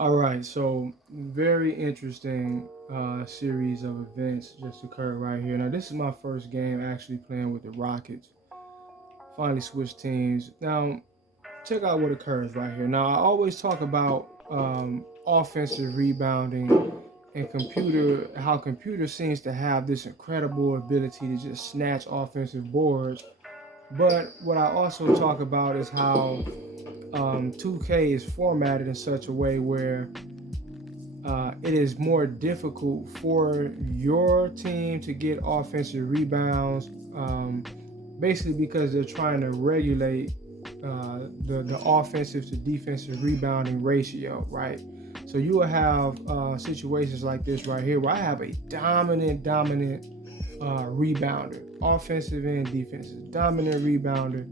All right, so very interesting series of events just occurred right here. Now, this is my first game actually playing with the Rockets. Finally switched teams. Now, check out what occurs right here. Now, I always talk about offensive rebounding and how computer seems to have this incredible ability to just snatch offensive boards. But what I also talk about is how 2K is formatted in such a way where it is more difficult for your team to get offensive rebounds, basically because they're trying to regulate the offensive to defensive rebounding ratio, right? So you will have situations like this right here where I have a dominant rebounder, offensive and defensive, dominant rebounder,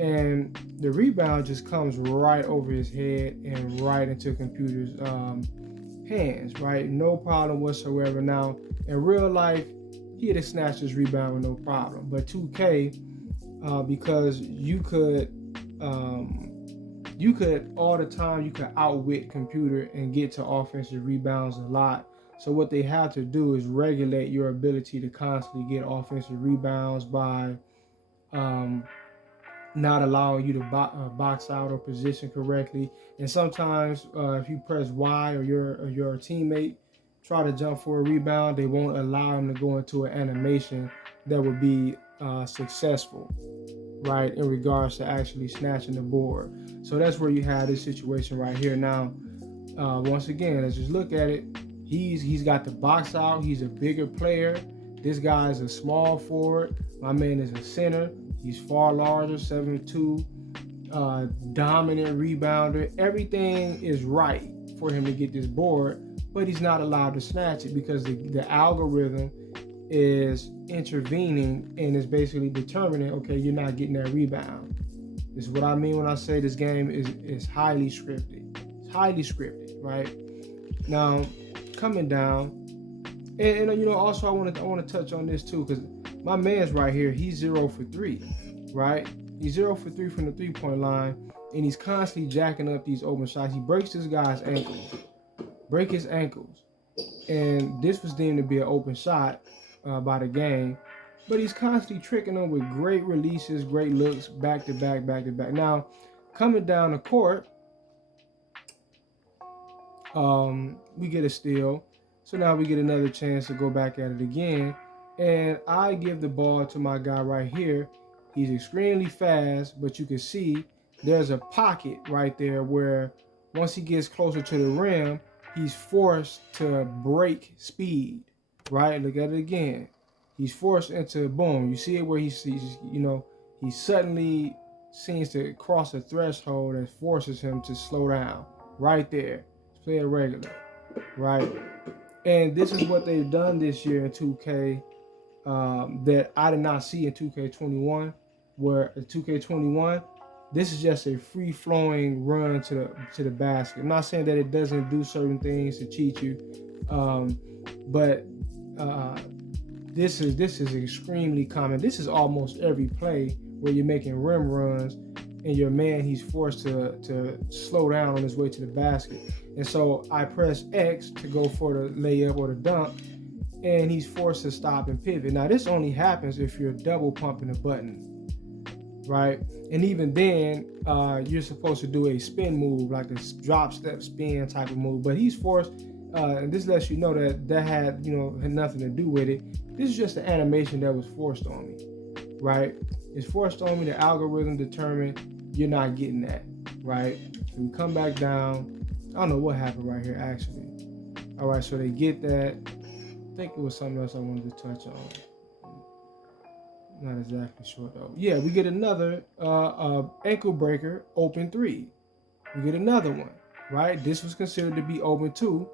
and the rebound just comes right over his head and right into computer's hands, right? No problem whatsoever. Now, in real life, he'd have snatched his rebound with no problem. But 2K, because you could all the time you could outwit computer and get to offensive rebounds a lot. So what they have to do is regulate your ability to constantly get offensive rebounds by um, not allowing you to box out or position correctly. And sometimes, if you press Y or your teammate try to jump for a rebound, they won't allow him to go into an animation that would be successful, right, in regards to actually snatching the board. So that's where you have this situation right here. Now, once again, let's just look at it. He's got the box out. He's a bigger player. This guy is a small forward. My man is a center. He's far larger, 7'2", dominant rebounder. Everything is right for him to get this board, but he's not allowed to snatch it because the algorithm is intervening and is basically determining, okay, you're not getting that rebound. This is what I mean when I say this game is highly scripted. It's highly scripted, right? Now, coming down, and also I want to touch on this too, because my man's right here, he's 0 for 3, right? He's 0 for 3 from the 3-point line, and he's constantly jacking up these open shots. He breaks this guy's ankles, break his ankles, and this was deemed to be an open shot by the game. But he's constantly tricking them with great releases, great looks, back to back, back to back. Now, coming down the court, we get a steal. So now we get another chance to go back at it again. And I give the ball to my guy right here. He's extremely fast, but you can see there's a pocket right there where once he gets closer to the rim, he's forced to break speed, right? Look at it again. He's forced into boom. You see it where he sees, he suddenly seems to cross a threshold that forces him to slow down right there. Play it regular, right? And this is what they've done this year in 2K that I did not see in 2K21, where in 2K21, this is just a free-flowing run to the basket. I'm not saying that it doesn't do certain things to cheat you, but this is extremely common. This is almost every play where you're making rim runs and your man, he's forced to slow down on his way to the basket. And so I press X to go for the layup or the dunk, and he's forced to stop and pivot. Now, this only happens if you're double pumping a button, right? And even then, you're supposed to do a spin move, like a drop step spin type of move. But he's forced, and this lets you know that had nothing to do with it. This is just an animation that was forced on me, right? It's forced on me. The algorithm determined you're not getting that, right? So we come back down. I don't know what happened right here, actually. All right, so they get that. I think it was something else I wanted to touch on. Not exactly sure though. Yeah, we get another ankle breaker, open 3. We get another one, right? This was considered to be open 2.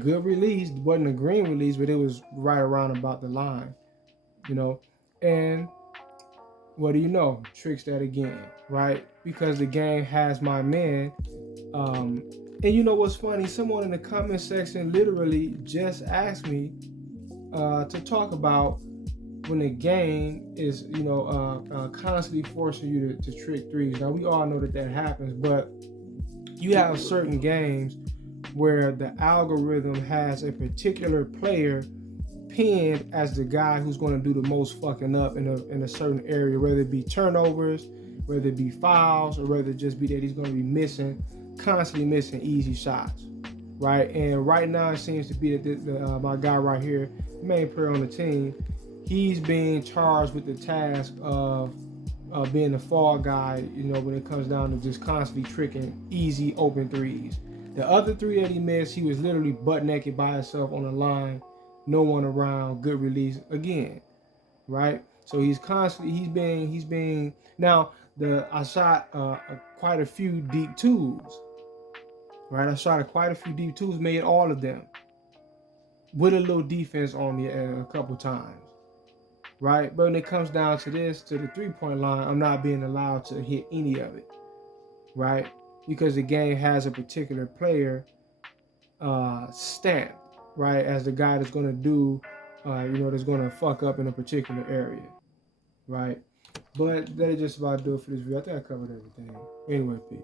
Good release. Wasn't a green release, but it was right around about the line, And what do you know? Tricks that again, right? Because the game has my man. And you know what's funny? Someone in the comment section literally just asked me to talk about when the game is, constantly forcing you to trick threes. Now, we all know that happens, but you have certain games where the algorithm has a particular player pinned as the guy who's going to do the most fucking up in a certain area, whether it be turnovers, whether it be fouls, or whether it just be that he's going to be constantly missing easy shots, right? And right now it seems to be that my guy right here, the main player on the team, he's being charged with the task of being the fall guy, when it comes down to just constantly tricking easy open threes. The other three that he missed, he was literally butt naked by himself on the line, no one around, good release again, right? So he's being now. I shot quite a few deep twos, right? I shot quite a few deep twos, made all of them with a little defense on me a couple times, right? But when it comes down to the 3-point line, I'm not being allowed to hit any of it, right? Because the game has a particular player stamped, right, as the guy that's going to do, that's going to fuck up in a particular area, right? But that is just about do it for this video. I think I covered everything. Anyway, peace.